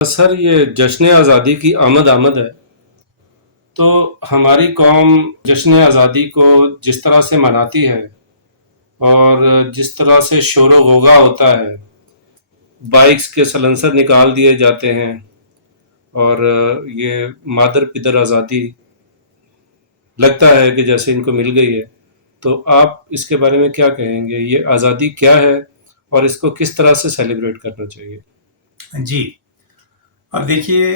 سر یہ جشن آزادی کی آمد آمد ہے تو ہماری قوم جشن آزادی کو جس طرح سے مناتی ہے اور جس طرح سے شور و غوغا ہوتا ہے، بائکس کے سلنسر نکال دیے جاتے ہیں اور یہ مادر پدر آزادی لگتا ہے کہ جیسے ان کو مل گئی ہے، تو آپ اس کے بارے میں کیا کہیں گے؟ یہ آزادی کیا ہے اور اس کو کس طرح سے سیلیبریٹ کرنا چاہیے؟ جی، اب دیکھیے،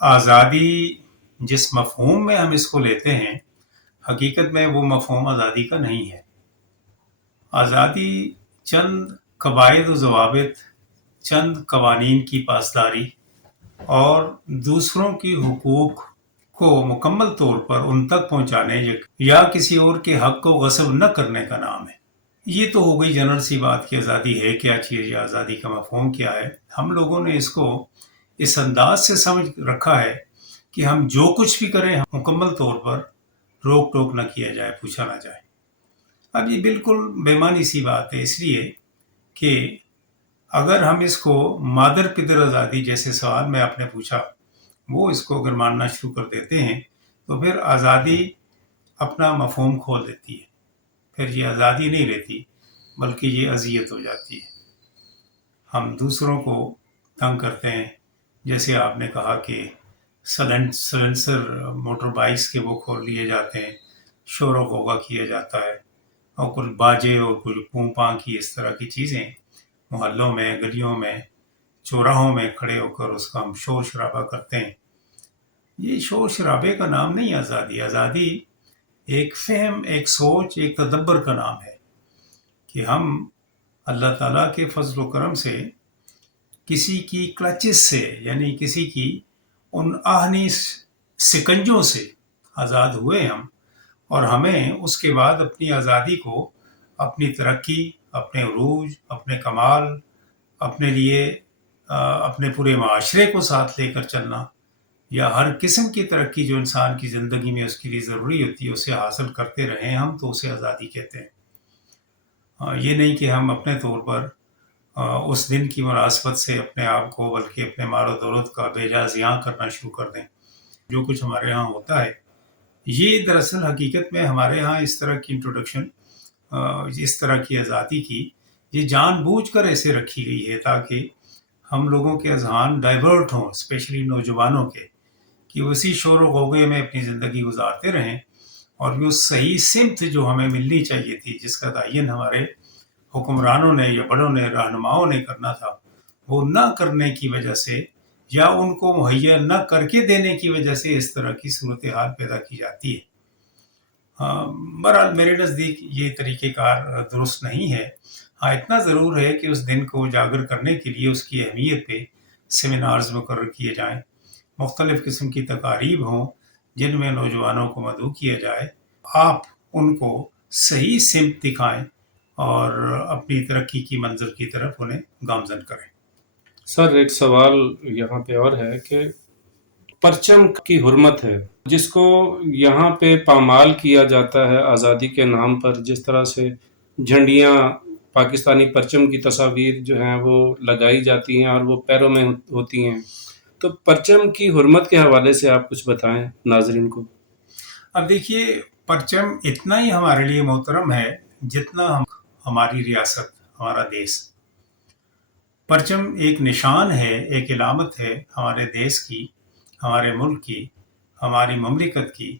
آزادی جس مفہوم میں ہم اس کو لیتے ہیں، حقیقت میں وہ مفہوم آزادی کا نہیں ہے۔ آزادی چند قواعد و ضوابط، چند قوانین کی پاسداری اور دوسروں کی حقوق کو مکمل طور پر ان تک پہنچانے یا کسی اور کے حق کو غصب نہ کرنے کا نام ہے۔ یہ تو ہو گئی جنرل سی بات کہ آزادی ہے کیا چیز یا آزادی کا مفہوم کیا ہے۔ ہم لوگوں نے اس کو اس انداز سے سمجھ رکھا ہے کہ ہم جو کچھ بھی کریں مکمل طور پر روک ٹوک نہ کیا جائے، پوچھا نہ جائے۔ اب یہ بالکل بے معنی سی بات ہے، اس لیے کہ اگر ہم اس کو مادر پدر آزادی جیسے سوال میں آپ نے پوچھا، وہ اس کو اگر ماننا شروع کر دیتے ہیں تو پھر آزادی اپنا مفہوم کھول دیتی ہے۔ پھر یہ آزادی نہیں رہتی بلکہ یہ اذیت ہو جاتی ہے۔ ہم دوسروں کو تنگ کرتے ہیں، جیسے آپ نے کہا کہ سلنسر موٹر بائکس کے وہ کھول لیے جاتے ہیں، شور و غوغا کیا جاتا ہے، اور کچھ باجے اور کچھ پوں پاں کی اس طرح کی چیزیں محلوں میں، گلیوں میں، چوراہوں میں کھڑے ہو کر اس کا ہم شور شرابہ کرتے ہیں۔ یہ شور شرابے کا نام نہیں آزادی۔ آزادی ایک فہم، ایک سوچ، ایک تدبر کا نام ہے کہ ہم اللہ تعالیٰ کے فضل و کرم سے کسی کی کلچز سے، یعنی کسی کی ان آہنی سکنجوں سے آزاد ہوئے ہم، اور ہمیں اس کے بعد اپنی آزادی کو اپنی ترقی، اپنے عروج، اپنے کمال، اپنے لیے اپنے پورے معاشرے کو ساتھ لے کر چلنا، یا ہر قسم کی ترقی جو انسان کی زندگی میں اس کے لیے ضروری ہوتی ہے اسے حاصل کرتے رہیں ہم، تو اسے آزادی کہتے ہیں۔ یہ نہیں کہ ہم اپنے طور پر اس دن کی مناسبت سے اپنے آپ کو بلکہ اپنے مال و دولت کا بے جا ضیاع کرنا شروع کر دیں۔ جو کچھ ہمارے ہاں ہوتا ہے، یہ دراصل حقیقت میں ہمارے ہاں اس طرح کی انٹروڈکشن، اس طرح کی آزادی کی، یہ جان بوجھ کر ایسے رکھی گئی ہے تاکہ ہم لوگوں کے اذہان ڈائیورٹ ہوں، اسپیشلی نوجوانوں کے، کہ وہ اسی شور و غوغے میں اپنی زندگی گزارتے رہیں، اور وہ صحیح سمت جو ہمیں ملنی چاہیے تھی، جس کا تعین ہمارے حکمرانوں نے یا بڑوں نے، رہنماؤں نے کرنا تھا، وہ نہ کرنے کی وجہ سے یا ان کو مہیا نہ کر کے دینے کی وجہ سے اس طرح کی صورتحال پیدا کی جاتی ہے۔ بہرحال میرے نزدیک یہ طریقہ کار درست نہیں ہے۔ ہاں، اتنا ضرور ہے کہ اس دن کو اجاگر کرنے کے لیے اس کی اہمیت پہ سیمینارز مقرر کیے جائیں، مختلف قسم کی تقاریب ہوں جن میں نوجوانوں کو مدعو کیا جائے، آپ ان کو صحیح سمت دکھائیں اور اپنی ترقی کی منزل کی طرف انہیں گامزن کریں۔ سر ایک سوال یہاں پہ اور ہے کہ پرچم کی حرمت ہے جس کو یہاں پہ پامال کیا جاتا ہے آزادی کے نام پر، جس طرح سے جھنڈیاں، پاکستانی پرچم کی تصاویر جو ہیں وہ لگائی جاتی ہیں اور وہ پیروں میں ہوتی ہیں، تو پرچم کی حرمت کے حوالے سے آپ کچھ بتائیں ناظرین کو۔ اب دیکھیے، پرچم اتنا ہی ہمارے لیے محترم ہے جتنا ہماری ریاست، ہمارا دیس۔ پرچم ایک نشان ہے، ایک علامت ہے ہمارے دیس کی، ہمارے ملک کی، ہماری مملکت کی۔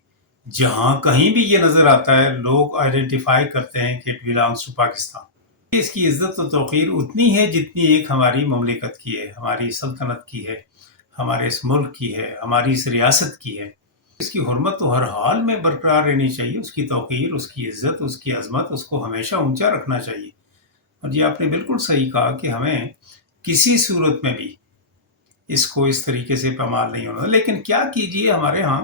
جہاں کہیں بھی یہ نظر آتا ہے لوگ آئیڈینٹیفائی کرتے ہیں کہ اٹ بلانگس ٹو پاکستان۔ اس کی عزت و توقیر اتنی ہے جتنی ایک ہماری مملکت کی ہے، ہماری سلطنت کی ہے، ہمارے اس ملک کی ہے، ہماری اس ریاست کی ہے۔ اس کی حرمت تو ہر حال میں برقرار رہنی چاہیے، اس کی توقیر، اس کی عزت، اس کی عظمت، اس کو ہمیشہ اونچا رکھنا چاہیے۔ اور یہ آپ نے بالکل صحیح کہا کہ ہمیں کسی صورت میں بھی اس کو اس طریقے سے پامال نہیں ہونا۔ لیکن کیا کیجیے، ہمارے ہاں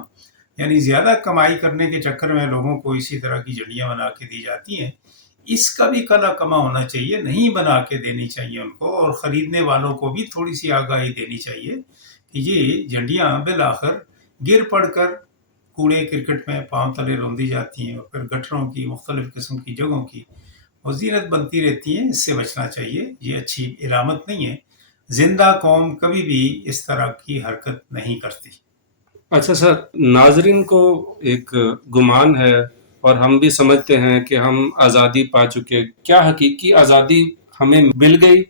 یعنی زیادہ کمائی کرنے کے چکر میں لوگوں کو اسی طرح کی جھنڈیاں بنا کے دی جاتی ہیں۔ اس کا بھی کلا کما ہونا چاہیے، نہیں بنا کے دینی چاہیے ان کو، اور خریدنے والوں کو بھی تھوڑی سی آگاہی دینی چاہیے کہ یہ جھنڈیاں بالآخر گر پڑ کر کوڑے کرکٹ میں پاؤں تلے روندی جاتی ہیں، اور پھر گٹروں کی، مختلف قسم کی جگہوں کی وہ زینت بنتی رہتی ہیں۔ اس سے بچنا چاہیے، یہ اچھی علامت نہیں ہے۔ زندہ قوم کبھی بھی اس طرح کی حرکت نہیں کرتی۔ اچھا سر، ناظرین کو ایک گمان ہے اور ہم بھی سمجھتے ہیں کہ ہم آزادی پا چکے، کیا حقیقی آزادی ہمیں مل گئی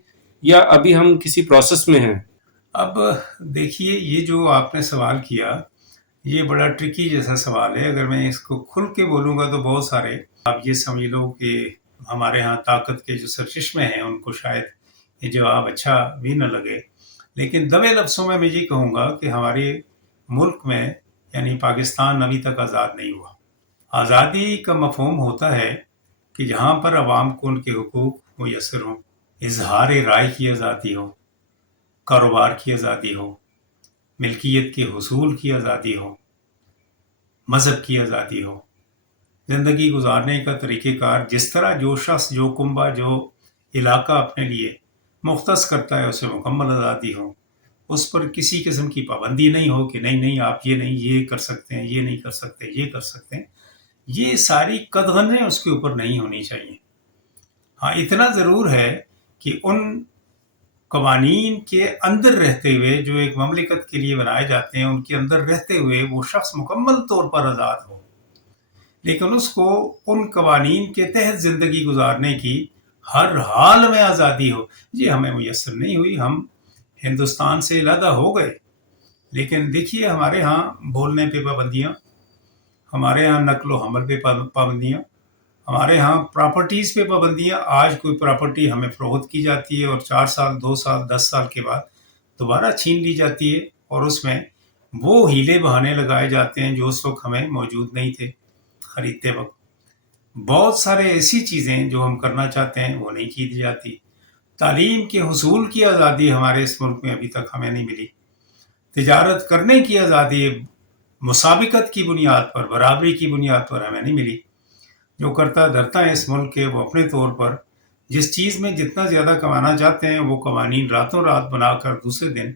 یا ابھی ہم کسی پروسیس میں ہیں؟ اب دیکھیے، یہ جو آپ نے سوال کیا یہ بڑا ٹرکی جیسا سوال ہے۔ اگر میں اس کو کھل کے بولوں گا تو بہت سارے آپ یہ سمجھ لو کہ ہمارے ہاں طاقت کے جو سرچشمے ہیں ان کو شاید یہ جواب اچھا بھی نہ لگے، لیکن دبے لفظوں میں یہ کہوں گا کہ ہمارے ملک میں یعنی پاکستان ابھی تک آزاد نہیں ہوا۔ آزادی کا مفہوم ہوتا ہے کہ جہاں پر عوام کو ان کے حقوق میسر ہوں، اظہار رائے کی آزادی ہو، کاروبار کی آزادی ہو، ملکیت کے حصول کی آزادی ہو، مذہب کی آزادی ہو، زندگی گزارنے کا طریقہ کار جس طرح جو شخص جو کنبہ جو علاقہ اپنے لیے مختص کرتا ہے اسے مکمل آزادی ہو، اس پر کسی قسم کی پابندی نہیں ہو کہ نہیں آپ یہ نہیں یہ کر سکتے ہیں، یہ نہیں کر سکتے، یہ کر سکتے ہیں، یہ ساری قدغنیں اس کے اوپر نہیں ہونی چاہیے۔ ہاں اتنا ضرور ہے کہ ان قوانین کے اندر رہتے ہوئے جو ایک مملکت کے لیے بنائے جاتے ہیں ان کے اندر رہتے ہوئے وہ شخص مکمل طور پر آزاد ہو، لیکن اس کو ان قوانین کے تحت زندگی گزارنے کی ہر حال میں آزادی ہو، یہ ہمیں میسر نہیں ہوئی۔ ہم ہندوستان سے علیحدہ ہو گئے، لیکن دیکھیے ہمارے ہاں بولنے پہ پابندیاں، ہمارے ہاں نقل و حمل پہ پابندیاں، ہمارے ہاں پراپرٹیز پہ پابندیاں۔ آج کوئی پراپرٹی ہمیں فروخت کی جاتی ہے اور 4 سال 2 سال 10 سال کے بعد دوبارہ چھین لی جاتی ہے، اور اس میں وہ ہیلے بہانے لگائے جاتے ہیں جو اس وقت ہمیں موجود نہیں تھے خریدتے وقت۔ بہت سارے ایسی چیزیں جو ہم کرنا چاہتے ہیں وہ نہیں کی جاتی۔ تعلیم کے حصول کی آزادی ہمارے اس ملک میں ابھی تک ہمیں نہیں ملی۔ تجارت کرنے کی آزادی مسابقت کی بنیاد پر، برابری کی بنیاد پر ہمیں نہیں ملی۔ جو کرتا دھرتا ہے اس ملک کے وہ اپنے طور پر جس چیز میں جتنا زیادہ کمانا چاہتے ہیں وہ قوانین راتوں رات بنا کر دوسرے دن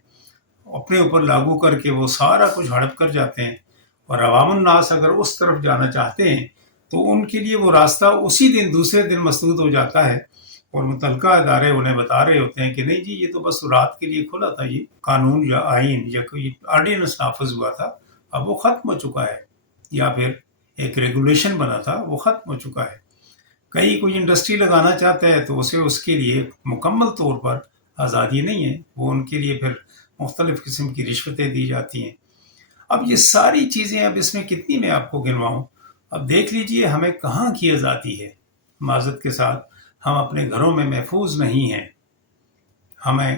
اپنے اوپر لاگو کر کے وہ سارا کچھ ہڑپ کر جاتے ہیں، اور عوام الناس اگر اس طرف جانا چاہتے ہیں تو ان کے لیے وہ راستہ اسی دن دوسرے دن مسدود ہو جاتا ہے، اور متعلقہ ادارے انہیں بتا رہے ہوتے ہیں کہ نہیں جی یہ تو بس رات کے لیے کھلا تھا، یہ قانون یا آئین یا کوئی آرڈیننس نافذ ہوا تھا، اب وہ ختم ہو چکا ہے، یا پھر ایک ریگولیشن بنا تھا وہ ختم ہو چکا ہے۔ کہیں کوئی انڈسٹری لگانا چاہتا ہے تو اسے اس کے لیے مکمل طور پر آزادی نہیں ہے، وہ ان کے لیے پھر مختلف قسم کی رشوتیں دی جاتی ہیں۔ اب یہ ساری چیزیں اب اس میں کتنی میں آپ کو گنواؤں؟ اب دیکھ لیجئے ہمیں کہاں کی آزادی ہے۔ معذرت کے ساتھ ہم اپنے گھروں میں محفوظ نہیں ہیں، ہمیں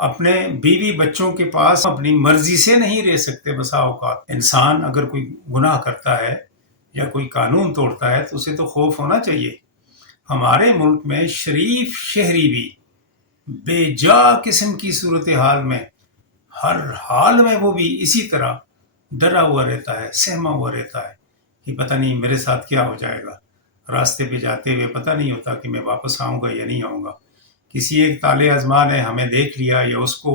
اپنے بیوی بچوں کے پاس اپنی مرضی سے نہیں رہ سکتے۔ بسا اوقات انسان اگر کوئی گناہ کرتا ہے یا کوئی قانون توڑتا ہے تو اسے تو خوف ہونا چاہیے۔ ہمارے ملک میں شریف شہری بھی بے جا قسم کی صورتحال میں ہر حال میں وہ بھی اسی طرح ڈرا ہوا رہتا ہے، سہما ہوا رہتا ہے کہ پتہ نہیں میرے ساتھ کیا ہو جائے گا۔ راستے پہ جاتے ہوئے پتہ نہیں ہوتا کہ میں واپس آؤں گا یا نہیں آؤں گا۔ کسی ایک طالع ازما نے ہمیں دیکھ لیا یا اس کو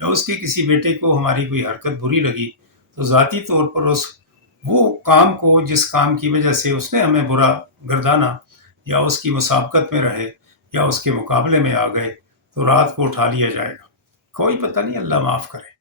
یا اس کے کسی بیٹے کو ہماری کوئی حرکت بری لگی تو ذاتی طور پر وہ کام کو جس کام کی وجہ سے اس نے ہمیں برا گردانا یا اس کی مسابقت میں رہے یا اس کے مقابلے میں آ گئے تو رات کو اٹھا لیا جائے گا۔ کوئی پتہ نہیں، اللہ معاف کرے۔